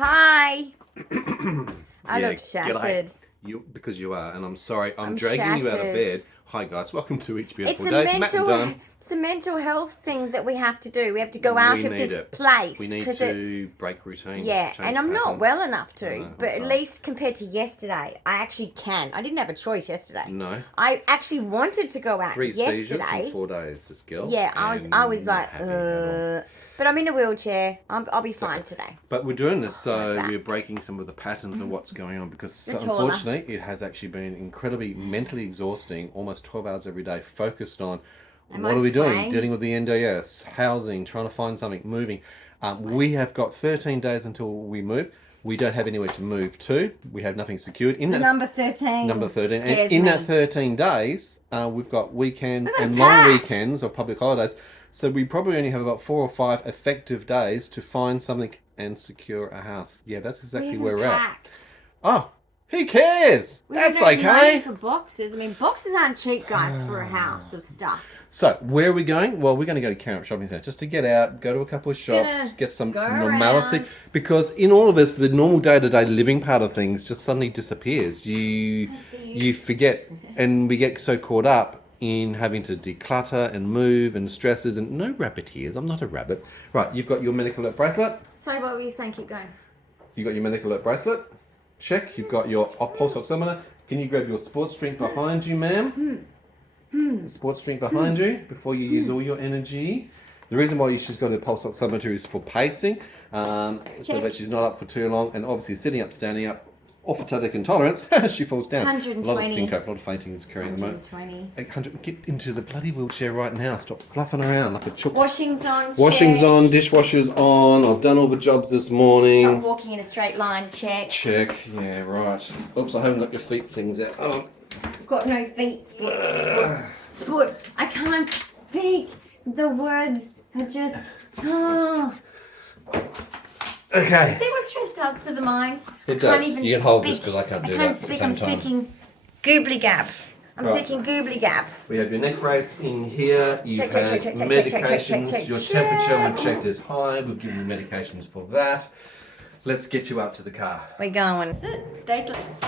Hi. I Yeah, look shattered. Because you are, and I'm sorry. I'm dragging you out of bed. Hi guys, welcome to Each Beautiful It's a mental health thing that we have to do. We have to go out of this place. We need to break routine. Yeah, and I'm not well enough to. But at sorry. least compared to yesterday, I actually can. I didn't have a choice yesterday. No. I actually wanted to go out 3 yesterday. seizures in 4 days, this girl. Yeah, I was like, but I'm in a wheelchair. I'll be fine today. But we're doing this so we're breaking some of the patterns of what's going on, because unfortunately it has actually been incredibly mentally exhausting, almost 12 hours every day, focused on what are we doing? Dealing with the NDS, housing, trying to find something, moving. We have got 13 days until we move. We don't have anywhere to move to. We have nothing secured. In that, number 13. Number 13. And in that 13 days, we've got weekends and long weekends or public holidays. So we probably only have about 4 or 5 effective days to find something and secure a house. Yeah, that's exactly where we're at. Oh, who cares? That's okay. For boxes. I mean, boxes aren't cheap, guys, for a house of stuff. So, where are we going? Well, we're going to go to Camp Shopping Centre just to get out, go to a couple of shops, get some normalcy. Because in all of this, the normal day-to-day living part of things just suddenly disappears. You forget, and we get so caught up in having to declutter and move and stresses and no rabbit ears. I'm not a rabbit. Right, you've got your medical alert bracelet. Sorry, what were you saying? Keep going. You got your medical alert bracelet. Check. You've got your pulse oximeter. Can you grab your sports drink behind you, ma'am? The sports drink behind you before you use all your energy. The reason why she's got a pulse oximeter is for pacing, so that she's not up for too long, and obviously sitting up, standing up, orthostatic intolerance, she falls down. 120. A lot of syncope, a lot of fainting is occurring at the moment. 120. Get into the bloody wheelchair right now. Stop fluffing around like a chook. Washing's on. Washing's on, dishwasher's on. I've done all the jobs this morning. Not walking in a straight line. Check. Check. Yeah, right. Oops, I haven't got your feet things out. Oh. Got no feet. Sports. I can't speak. The words are just. Oh. Okay. See what stress does to the mind? It does. You can hold this because I can't do that. I can't speak. I'm speaking goobly gab. Speaking goobly gab. We have your neck brace in here. You have medications. Your temperature when checked is high. We'll give you medications for that. Let's get you up to the car. We're going. Sit. Stage left.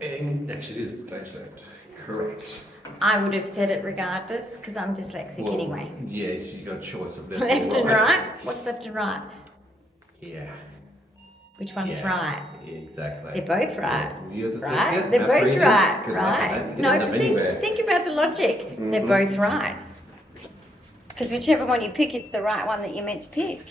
And actually, it is stage left. Correct. I would have said it regardless because I'm dyslexic anyway. Yes, you got a choice of left and right. What's left and right? Yeah. Which one's right? Exactly. They're both right. Right? They're both right. Right. No, but think about the logic. Mm-hmm. They're both right. Because whichever one you pick, it's the right one that you're meant to pick.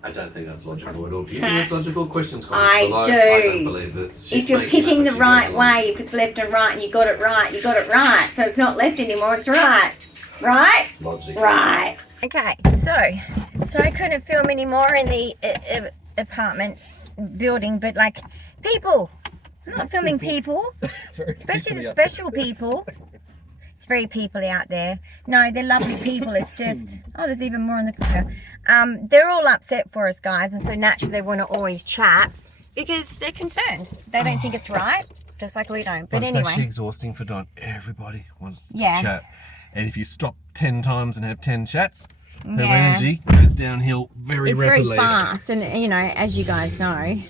I don't think that's logical at all. Do you think that's logical? Questions, I do. I don't believe this. If you're picking the right way, if it's left and right and you got it right, you got it right. So it's not left anymore, it's right. Right? Logic. Right. Okay, so I couldn't film anymore in the apartment building, but like people. I'm not filming people, especially the special people. It's very peoply out there. No, they're lovely people. It's just, there's even more on the photo. They're all upset for us, guys, and so naturally they want to always chat because they're concerned. They don't think it's right, just like we don't. But anyway. It's actually exhausting for Don. Everybody wants to chat. And if you stop 10 times and have 10 chats, her energy goes downhill very rapidly. It's very fast, and you know, as you guys know,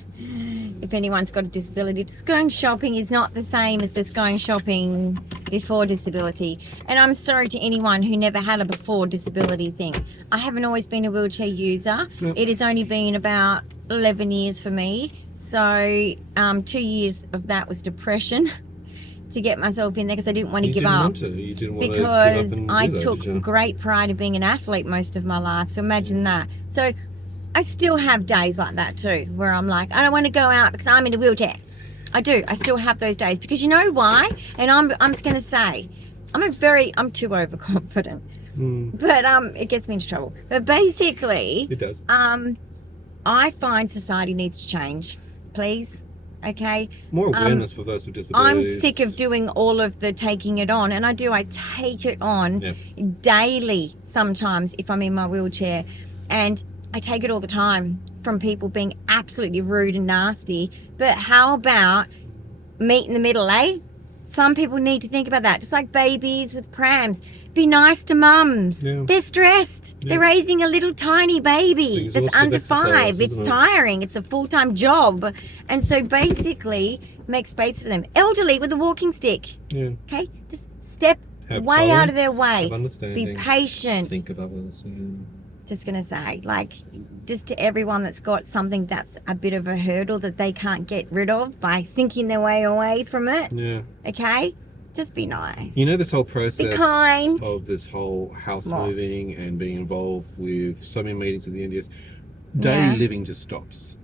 if anyone's got a disability, just going shopping is not the same as just going shopping before disability. And I'm sorry to anyone who never had a before disability thing. I haven't always been a wheelchair user. Yep. It has only been about 11 years for me. So 2 years of that was depression to get myself in there because I didn't want to give up. You didn't want because to give up I took great pride in being an athlete most of my life. So imagine that. So I still have days like that too, where I'm like, I don't want to go out because I'm in a wheelchair. I do. I still have those days because you know why? And I'm just going to say, I'm too overconfident. But it gets me into trouble. But basically, it does. I find society needs to change, please. Okay. More awareness for those with disabilities. I'm sick of doing all of the taking it on, and I take it on daily sometimes if I'm in my wheelchair, and I take it all the time from people being absolutely rude and nasty. But how about meet in the middle, eh? Some people need to think about that. Just like babies with prams. Be nice to mums. Yeah. They're stressed. Yeah. They're raising a little tiny baby It's that's exhaustive under exercise, 5. It's isn't it? tiring. It's a full-time job. And so basically, make space for them. Elderly with a walking stick. Yeah. Okay? Just step Have way out of tolerance, their have way. Be understanding, patient. think of others. Yeah. Just gonna say, like, just to everyone that's got something that's a bit of a hurdle that they can't get rid of by thinking their way away from it. Yeah. Okay? Just be nice. You know, this whole process kind. of this whole house What? moving and being involved with so many meetings with the NDS, daily Yeah. living just stops.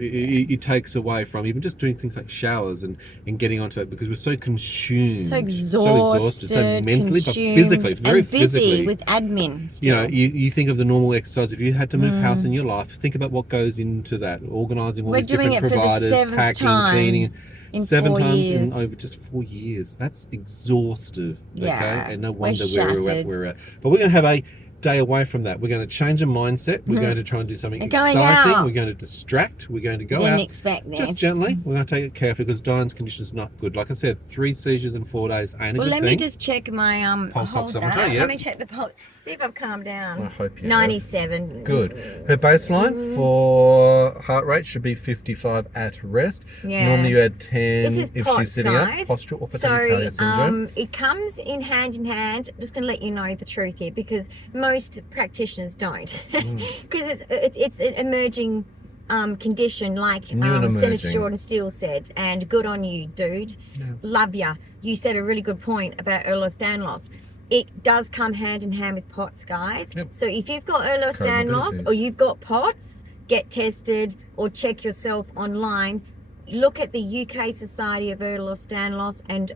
It takes away from even just doing things like showers and getting onto it, because we're so consumed, So exhausted, so mentally, consumed, but physically, very and busy physically. with admin still. You know, you think of the normal exercise. If you had to move Mm. house in your life, think about what goes into that. Organising all We're these doing different it for the providers, 7th packing, time cleaning. in 7 4 times years. in over just 4 years. That's exhaustive. Yeah, Okay, and no we're wonder where shattered. we're at. But we're going to have a day away from that. We're going to change a mindset. We're Mhm. going to try and do something We're going exciting. out. We're going to distract. We're going to go Didn't out expect this. just gently. We're going to take it carefully, because Dyan's condition is not good. Like I said, 3 seizures in 4 days ain't a Well, good let thing. me just check my Pulse hold oximeter, that. yeah. Let me check the pulse. See if I've calmed down. I hope you have. 97. Good. Her baseline for heart rate should be 55 at rest. Yeah. Normally you add 10 This is if POTS, she's sitting guys. up. Postural or So tachycardia syndrome. it comes in hand. I'm just going to let you know the truth here, because most practitioners don't, because it's an emerging condition, like New and Senator emerging. Jordan Steele said. And good on you, dude. Yeah. Love ya. You said a really good point about Ehlers-Danlos. It does come hand in hand with POTS, guys. Yep. So if you've got Ehlers-Danlos Comorbidities. or you've got POTS, get tested or check yourself online. Look at the UK Society of Ehlers-Danlos and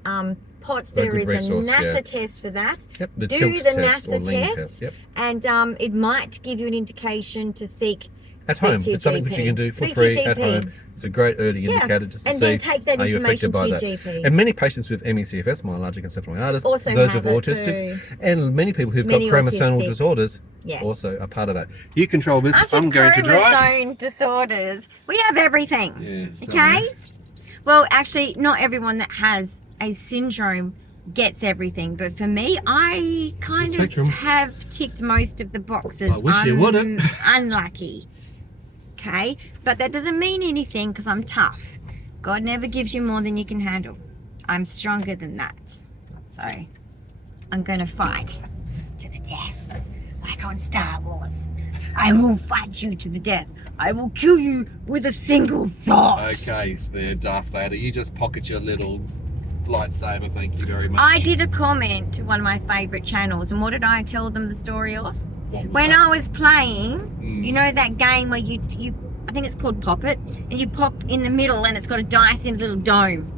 POTS. They're a There good is a resource, NASA yeah. test for that. Yep, the Do tilt the test or NASA lean test, test. Yep. and it might give you an indication to seek At speak home, to your it's something GP. which you can do for Speak to your free at GP. home. It's a great early Yeah, indicator just to and see then take that are you information affected by to your that. GP. And many patients with ME/CFS, myalgic encephalomyelitis, Also those have with it autistic, too. and many people who've Many got chromosomal autistics. disorders Yes. also are part of that. You control this. I said I'm going to drive. chromosome disorders. We have everything. Yeah, Okay? Well, actually, not everyone that has a syndrome gets everything, but for me, I kind of spectrum. have ticked most of the boxes. I wish you wouldn't. Unlucky. Okay? But that doesn't mean anything, because I'm tough. God never gives you more than you can handle. I'm stronger than that. So, I'm going to fight to the death, like on Star Wars. I will fight you to the death. I will kill you with a single thought. Okay, there, Darth Vader. You just pocket your little lightsaber. Thank you very much. I did a comment to one of my favourite channels, and what did I tell them the story of? What was When that? I was playing, you know that game where you I think it's called Pop It, and you pop in the middle and it's got a dice in a little dome,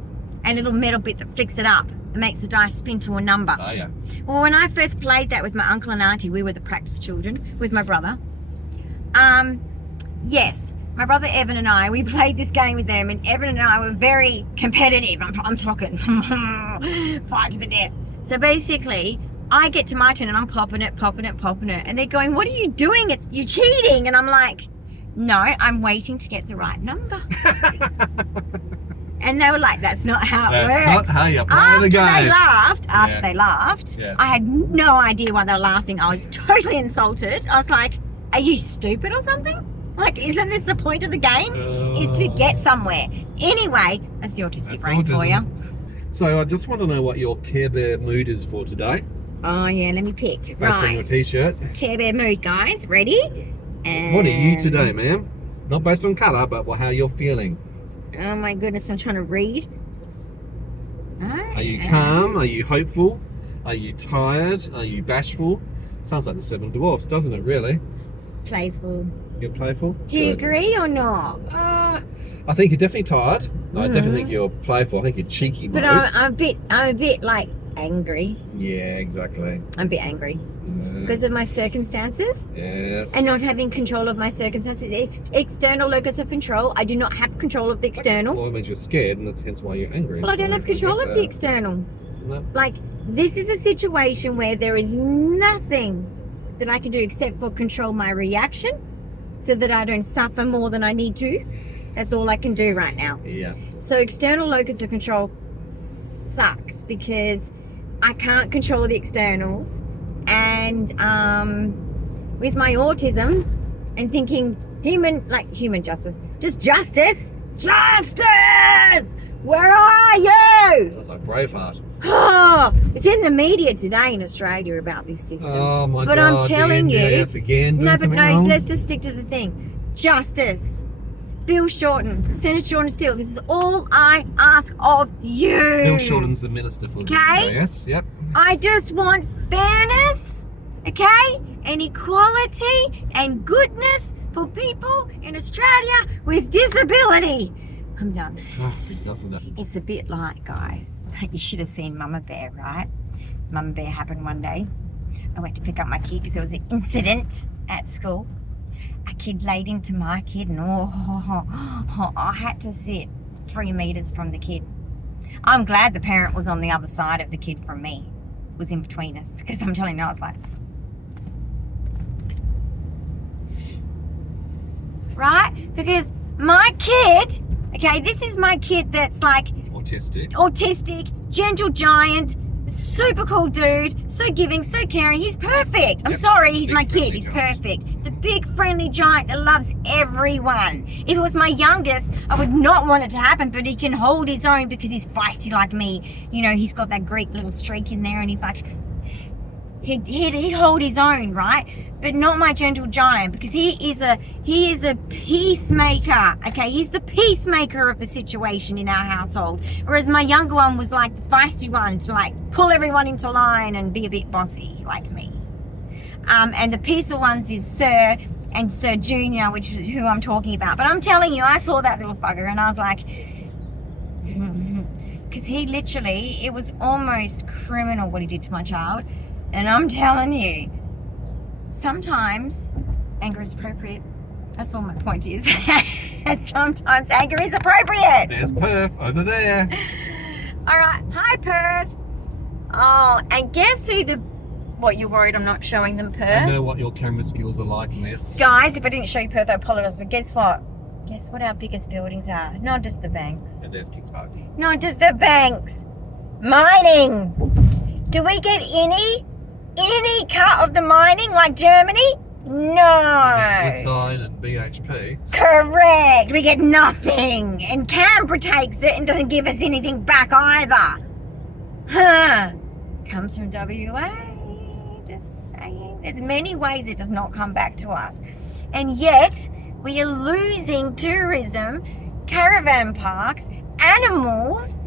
and a little metal bit that flicks it up and makes the dice spin to a number. Oh, yeah. Well, when I first played that with my uncle and auntie, we were the practice children with my brother. Yes, my brother Evan and I, we played this game with them, and Evan and I were very competitive. I'm talking fight to the death. So basically, I get to my turn and I'm popping it, and they're going, "What are you doing? You're cheating." And I'm like, "No, I'm waiting to get the right number." And they were like, "That's not how it works." That's not how you play the game. After they laughed, Yeah. I had no idea why they were laughing. I was totally insulted. I was like, "Are you stupid or something? Like, isn't this the point of the game? Is to get somewhere." Anyway, that's the autistic That's brain for you. autism. So I just want to know what your Care Bear mood is for today, Oh yeah, let me pick. based on your t-shirt. Care Bear mood, guys. Ready? And... What are you today, ma'am? Not based on colour, but how you're feeling. Oh my goodness, I'm trying to read. Are you calm? Are you hopeful? Are you tired? Are you bashful? Sounds like the Seven Dwarfs, doesn't it, really? Playful. You're playful? Do you Good. agree or not? I think you're definitely tired. I definitely think you're playful. I think you're cheeky But mode. I'm a bit like angry. Yeah, exactly. I'm a bit angry because of my circumstances Yes. and not having control of my circumstances. It's external locus of control. I do not have control of the external. Well, it means you're scared, and that's hence why you're angry. Well, I don't So have control get of the that. external. No. Like, this is a situation where there is nothing that I can do except for control my reaction so that I don't suffer more than I need to. That's all I can do right now. Yeah. So external locus of control sucks because I can't control the externals, and with my autism and thinking human justice, just justice, where are you? Sounds like Braveheart. Oh, it's in the media today in Australia about this system. Oh my but God! I'm telling you, yes, again. no, but no, wrong. let's just stick to the thing. Justice. Bill Shorten, Senator Shorten Steele, this is all I ask of you. Bill Shorten's the minister for Okay? Yes, yep. I just want fairness, okay? And equality and goodness for people in Australia with disability. I'm done. Oh, be careful with that. It's a bit like, guys, you should have seen Mama Bear, right? Mama Bear happened one day. I went to pick up my kid because there was an incident at school. A kid laid into my kid, and I had to sit 3 meters from the kid. I'm glad the parent was on the other side of the kid from me, was in between us, because I'm telling you, I was like, right? Because my kid, okay, this is my kid that's like autistic, gentle giant, super cool dude, so giving, so caring. He's perfect. I'm sorry, he's my kid. He's perfect. The big friendly giant that loves everyone. If it was my youngest, I would not want it to happen, but he can hold his own because he's feisty like me. You know, he's got that Greek little streak in there, and he's like, he'd hold his own, right? But not my gentle giant, because he is a peacemaker. Okay, he's the peacemaker of the situation in our household. Whereas my younger one was like the feisty one to like pull everyone into line and be a bit bossy like me. And the peaceful ones is Sir and Sir Junior, which is who I'm talking about. But I'm telling you, I saw that little fucker and I was like, because he literally, it was almost criminal what he did to my child. And I'm telling you, sometimes anger is appropriate. That's all my point is. Sometimes anger is appropriate. There's Perth over there. All right. Hi, Perth. Oh, and guess who what, you're worried I'm not showing them Perth? I know what your camera skills are like, miss. Guys, if I didn't show you Perth, I apologise. But guess what? Guess what our biggest buildings are? Not just the banks. And there's Kings Park. Not just the banks. Mining. Do we get any cut of the mining like Germany? No. Woodside and BHP. Correct. We get nothing. And Canberra takes it and doesn't give us anything back either. Huh. Comes from WA. Just saying. There's many ways it does not come back to us. And yet, we are losing tourism, caravan parks, animals,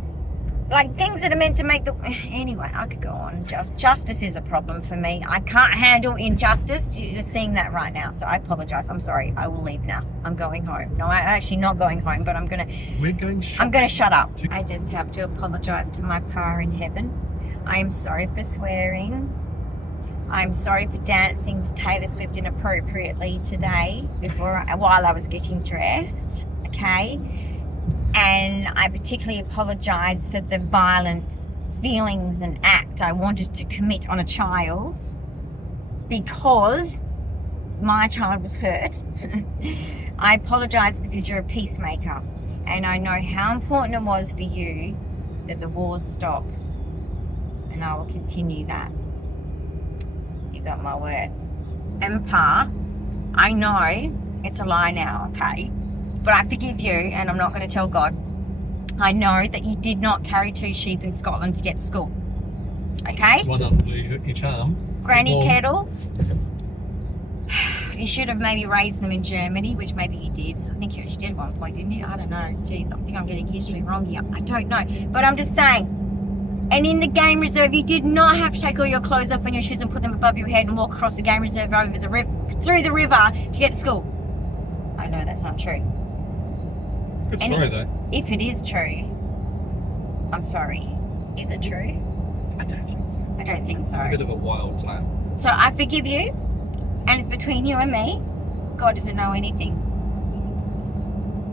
like things that are meant to make the... Anyway, I could go on. Justice is a problem for me. I can't handle injustice. You're seeing that right now, so I apologise. I'm sorry. I will leave now. I'm going home. No, I'm actually not going home, but I'm going to shut up. I just have to apologise to my Pa in heaven. I am sorry for swearing. I'm sorry for dancing to Taylor Swift inappropriately today while I was getting dressed, okay? And I particularly apologise for the violent feelings and act I wanted to commit on a child because my child was hurt. I apologise because you're a peacemaker, and I know how important it was for you that the wars stop, and I will continue that. You got my word. And Pa, I know it's a lie now, okay? But I forgive you, and I'm not going to tell God. I know that you did not carry 2 sheep in Scotland to get to school. Okay? Well done, your charm. Granny Kettle. You should have maybe raised them in Germany, which maybe you did. I think you actually did at one point, didn't you? I don't know. Jeez, I think I'm getting history wrong here. I don't know. But I'm just saying. And in the game reserve, you did not have to take all your clothes off and your shoes and put them above your head and walk across the game reserve over the through the river to get to school. I know that's not true. Good story, though. If it is true, I'm sorry. Is it true? I don't think so. I don't think so. It's a bit of a wild tale. So I forgive you, and it's between you and me. God doesn't know anything.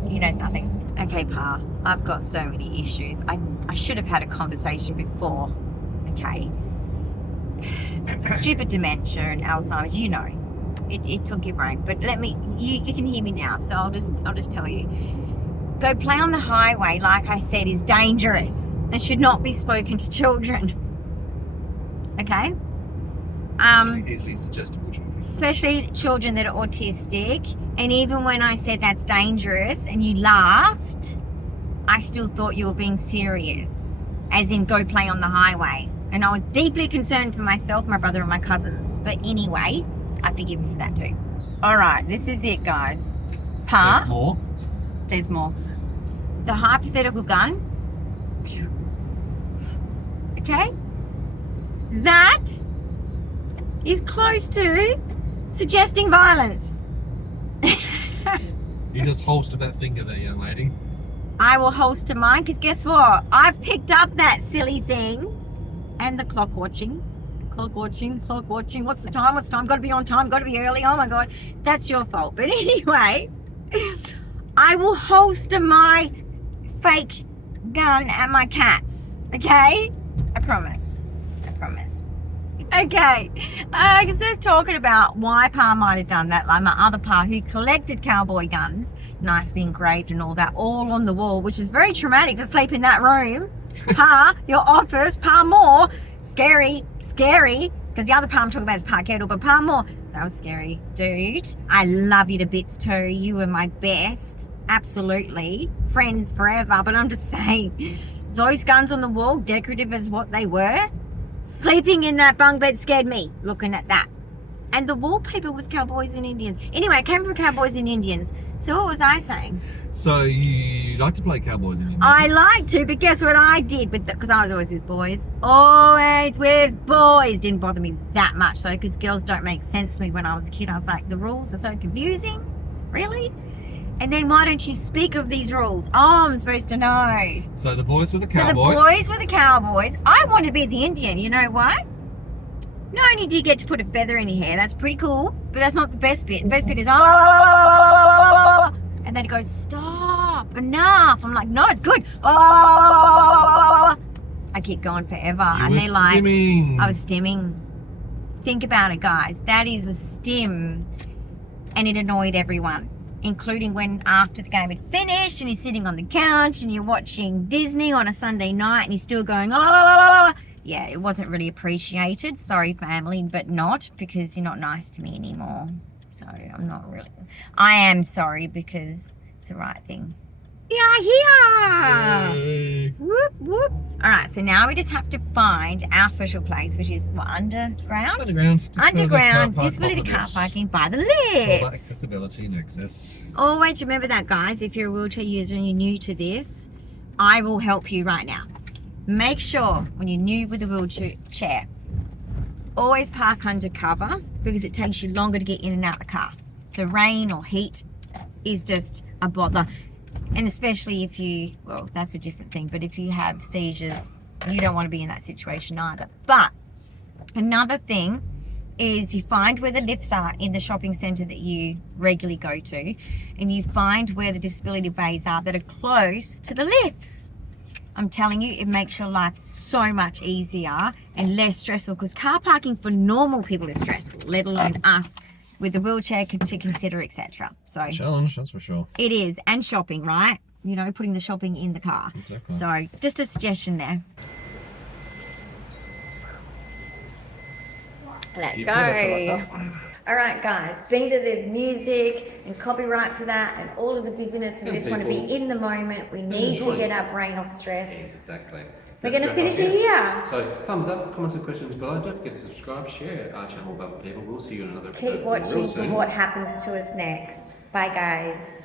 He knows nothing. Okay, Pa, I've got so many issues. I should have had a conversation before, okay? Stupid dementia and Alzheimer's, you know. It took your brain. But you can hear me now, so I'll just tell you. Go play on the highway, like I said, is dangerous and should not be spoken to children. Okay? Easily suggestible children. Especially children that are autistic. And even when I said that's dangerous and you laughed, I still thought you were being serious. As in, go play on the highway. And I was deeply concerned for myself, my brother and my cousins. But anyway, I forgive you for that too. All right, this is it, guys. Pa. There's more. There's more. The hypothetical gun. Okay? That is close to suggesting violence. You just holstered that finger there, young lady. I will holster mine because guess what? I've picked up that silly thing and the clock watching. Clock watching. What's the time? Got to be on time. Got to be early. Oh my God. That's your fault. But anyway, I will holster my fake gun at my cats. Okay? I promise. Okay. I was just talking about why Pa might have done that. Like my other Pa who collected cowboy guns, nicely engraved and all that, all on the wall, which is very traumatic to sleep in that room. Pa, your office, Pa more. Scary. Because the other Pa I'm talking about is Pa Kettle, but Pa more. That was scary. Dude, I love you to bits too. You were my best. Absolutely. Friends forever. But I'm just saying, those guns on the wall, decorative as what they were, sleeping in that bunk bed scared me, looking at that. And the wallpaper was cowboys and Indians. Anyway, it came from cowboys and Indians. So what was I saying? So you like to play cowboys and Indians? I like to, but guess what I did with because I was always with boys. Always with boys. Didn't bother me that much though, because girls don't make sense to me when I was a kid. I was like, the rules are so confusing. Really? And then why don't you speak of these rules? Oh, I'm supposed to know. So the boys were the cowboys. So the boys were the cowboys. I wanted to be the Indian. You know why? Not only do you get to put a feather in your hair, that's pretty cool, but that's not the best bit. The best bit is, oh, and then it goes, stop, enough. I'm like, no, it's good. I keep going forever. And they're like, stimming. I was stimming. Think about it, guys. That is a stim, and it annoyed everyone, including when after the game had finished and you're sitting on the couch and you're watching Disney on a Sunday night and you're still going, oh, yeah, it wasn't really appreciated. Sorry, family, but not because you're not nice to me anymore. So I'm not really, I am sorry because it's the right thing. We are here. Yay. Whoop, whoop. All right, so now we just have to find our special place, which is what, underground? Underground disability car parking by the It's all about lifts. accessibility and access. Always remember that, guys. If you're a wheelchair user and you're new to this, I will help you right now. Make sure when you're new with a wheelchair, always park under cover because it takes you longer to get in and out of the car. So rain or heat is just a bother. And especially if you, well, that's a different thing, but if you have seizures, you don't want to be in that situation either. But another thing is you find where the lifts are in the shopping centre that you regularly go to, and you find where the disability bays are that are close to the lifts. I'm telling you, it makes your life so much easier and less stressful, because car parking for normal people is stressful, let alone us with a wheelchair to consider, etc. So Challenge, that's for sure. it is, and shopping, right? You know, putting the shopping in the car. Exactly. So just a suggestion there. Let's go. All right, guys, being that there's music and copyright for that and all of the business, and we just want to be in the moment. We need to get our brain off stress. Exactly. We're going to finish it here. So, thumbs up, comments and questions below. Don't forget to subscribe, share our channel with other people. We'll see you in another episode. Keep watching real for soon. what happens to us next. Bye, guys.